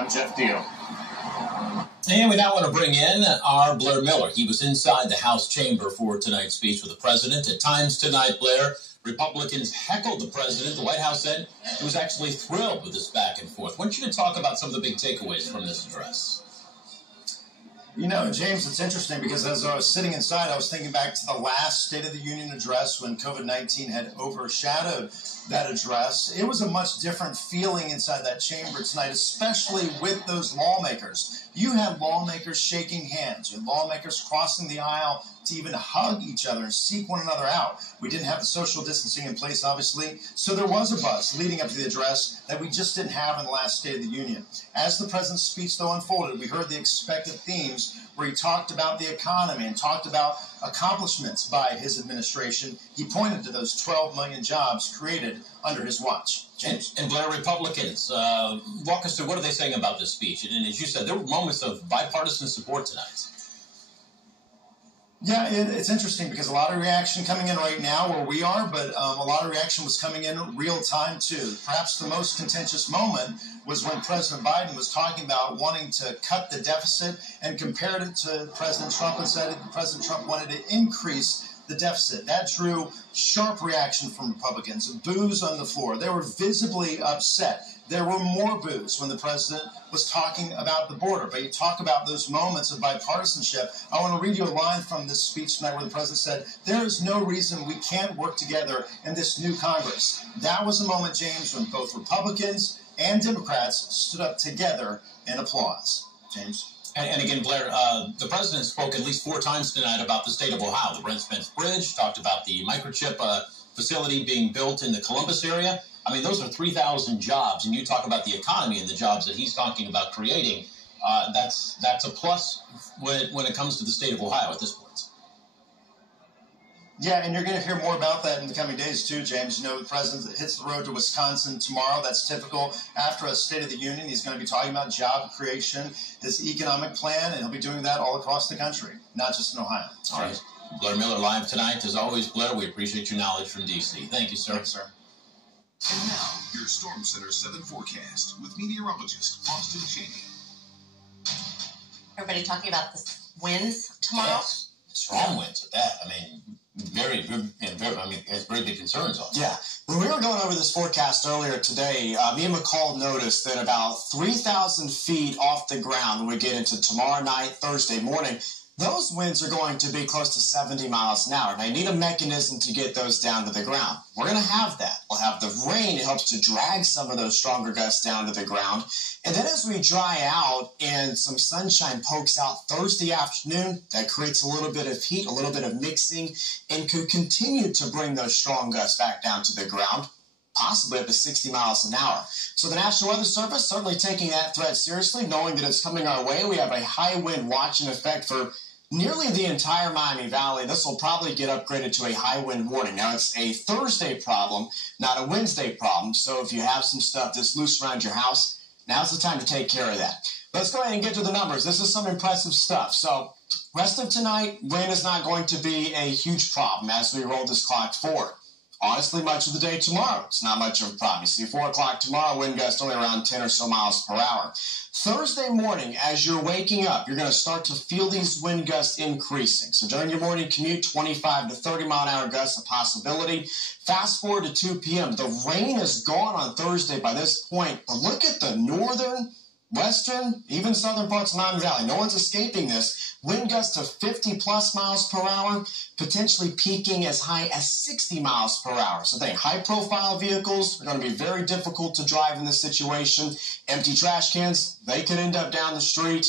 I'm Jeff Deal. And we now want to bring in our Blair Miller. He was inside the House chamber for tonight's speech with the president. At times tonight, Blair, Republicans heckled the president. The White House said it was actually thrilled with this back and forth. I want you to talk about some of the big takeaways from this address. You know, James, it's interesting because as I was sitting inside, I was thinking back to the last State of the Union address when COVID-19 had overshadowed that address. It was a much different feeling inside that chamber tonight, especially with those lawmakers. You had lawmakers shaking hands. You had lawmakers crossing the aisle to even hug each other and seek one another out. We didn't have the social distancing in place, obviously, so there was a buzz leading up to the address that we just didn't have in the last State of the Union. As the president's speech, though, unfolded, we heard the expected themes where he talked about the economy and talked about accomplishments by his administration. He pointed to those 12 million jobs created under his watch. James? And Blair, Republicans, walk us through, what are they saying about this speech? And as you said, there were moments of bipartisan support tonight. Yeah, it's interesting because a lot of reaction coming in right now where we are, but a lot of reaction was coming in real time too. Perhaps the most contentious moment was when President Biden was talking about wanting to cut the deficit and compared it to President Trump and said President Trump wanted to increase the deficit. That drew sharp reaction from Republicans, boos on the floor. They were visibly upset. There were more boos when the president was talking about the border. But you talk about those moments of bipartisanship. I want to read you a line from this speech tonight where the president said, "There is no reason we can't work together in this new Congress." That was a moment, James, when both Republicans and Democrats stood up together in applause. James? And again, Blair, the president spoke at least 4 times tonight about the state of Ohio. The Brent Spence Bridge, talked about the microchip facility being built in the Columbus area. I mean, those are 3,000 jobs, and you talk about the economy and the jobs that he's talking about creating. That's a plus when it comes to the state of Ohio at this point. Yeah, and you're going to hear more about that in the coming days too, James. You know, the president hits the road to Wisconsin tomorrow. That's typical. After a State of the Union, he's going to be talking about job creation, his economic plan, and he'll be doing that all across the country, not just in Ohio. All right. Blair Miller live tonight. As always, Blair, we appreciate your knowledge from D.C. Thank you, sir. Thanks, sir. And now, your Storm Center 7 forecast with meteorologist Austin Chaney. Everybody talking about the winds tomorrow? Yes. Strong winds at that. I mean, very has very big concerns on it. Yeah. When we were going over this forecast earlier today, me and McCall noticed that about 3,000 feet off the ground when we get into tomorrow night, Thursday morning, those winds are going to be close to 70 miles an hour. Now, you need a mechanism to get those down to the ground. We're going to have that. We'll have the rain. It helps to drag some of those stronger gusts down to the ground. And then as we dry out and some sunshine pokes out Thursday afternoon, that creates a little bit of heat, a little bit of mixing, and could continue to bring those strong gusts back down to the ground, possibly up to 60 miles an hour. So the National Weather Service certainly taking that threat seriously, knowing that it's coming our way. We have a high wind watch in effect for nearly the entire Miami Valley. This will probably get upgraded to a high wind warning. Now, it's a Thursday problem, not a Wednesday problem. So if you have some stuff that's loose around your house, now's the time to take care of that. Let's go ahead and get to the numbers. This is some impressive stuff. So rest of tonight, rain is not going to be a huge problem as we roll this clock forward. Honestly, much of the day tomorrow, it's not much of a problem. You see 4 o'clock tomorrow, wind gust only around 10 or so miles per hour. Thursday morning, as you're waking up, you're going to start to feel these wind gusts increasing. So during your morning commute, 25 to 30 mile an hour gusts a possibility. Fast forward to 2 p.m. The rain is gone on Thursday by this point, but look at the northern, western, even southern parts of Miami Valley. No one's escaping this. Wind gusts of 50-plus miles per hour, potentially peaking as high as 60 miles per hour. So think, high-profile vehicles are going to be very difficult to drive in this situation. Empty trash cans, they could end up down the street.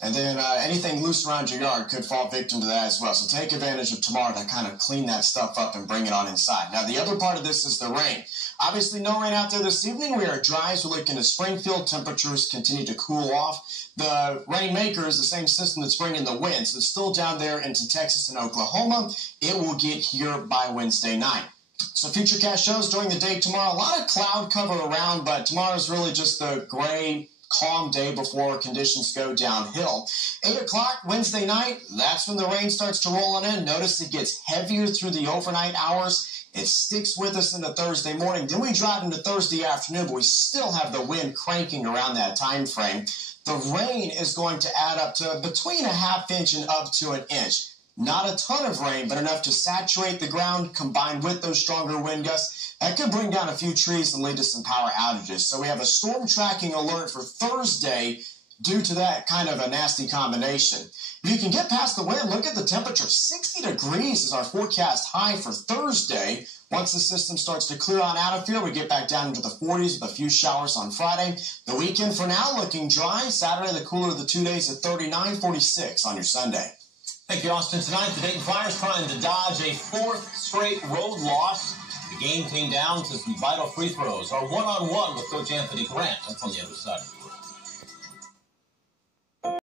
And then anything loose around your yard could fall victim to that as well. So take advantage of tomorrow to kind of clean that stuff up and bring it on inside. Now, the other part of this is the rain. Obviously, no rain out there this evening. We are dry as we're looking at Springfield. Temperatures continue to cool off. The rainmaker is the same system that's bringing the wind. So it's still down there into Texas and Oklahoma. It will get here by Wednesday night. So Futurecast shows during the day tomorrow. A lot of cloud cover around, but tomorrow is really just the gray, calm day before conditions go downhill. 8 o'clock Wednesday night, that's when the rain starts to roll on in. Notice it gets heavier through the overnight hours. It sticks with us into Thursday morning. Then we drive into Thursday afternoon, but we still have the wind cranking around that time frame. The rain is going to add up to between a ½ inch and up to an inch. Not a ton of rain, but enough to saturate the ground combined with those stronger wind gusts. That could bring down a few trees and lead to some power outages. So we have a storm tracking alert for Thursday due to that kind of a nasty combination. If you can get past the wind, look at the temperature. 60 degrees is our forecast high for Thursday. Once the system starts to clear on out of here, we get back down into the 40s with a few showers on Friday. The weekend for now looking dry. Saturday, the cooler of the 2 days at 39, 46 on your Sunday. Thank you, Austin. Tonight, the Dayton Flyers trying to dodge a 4th straight road loss. The game came down to some vital free throws. Our one-on-one with Coach Anthony Grant. That's on the other side of the break.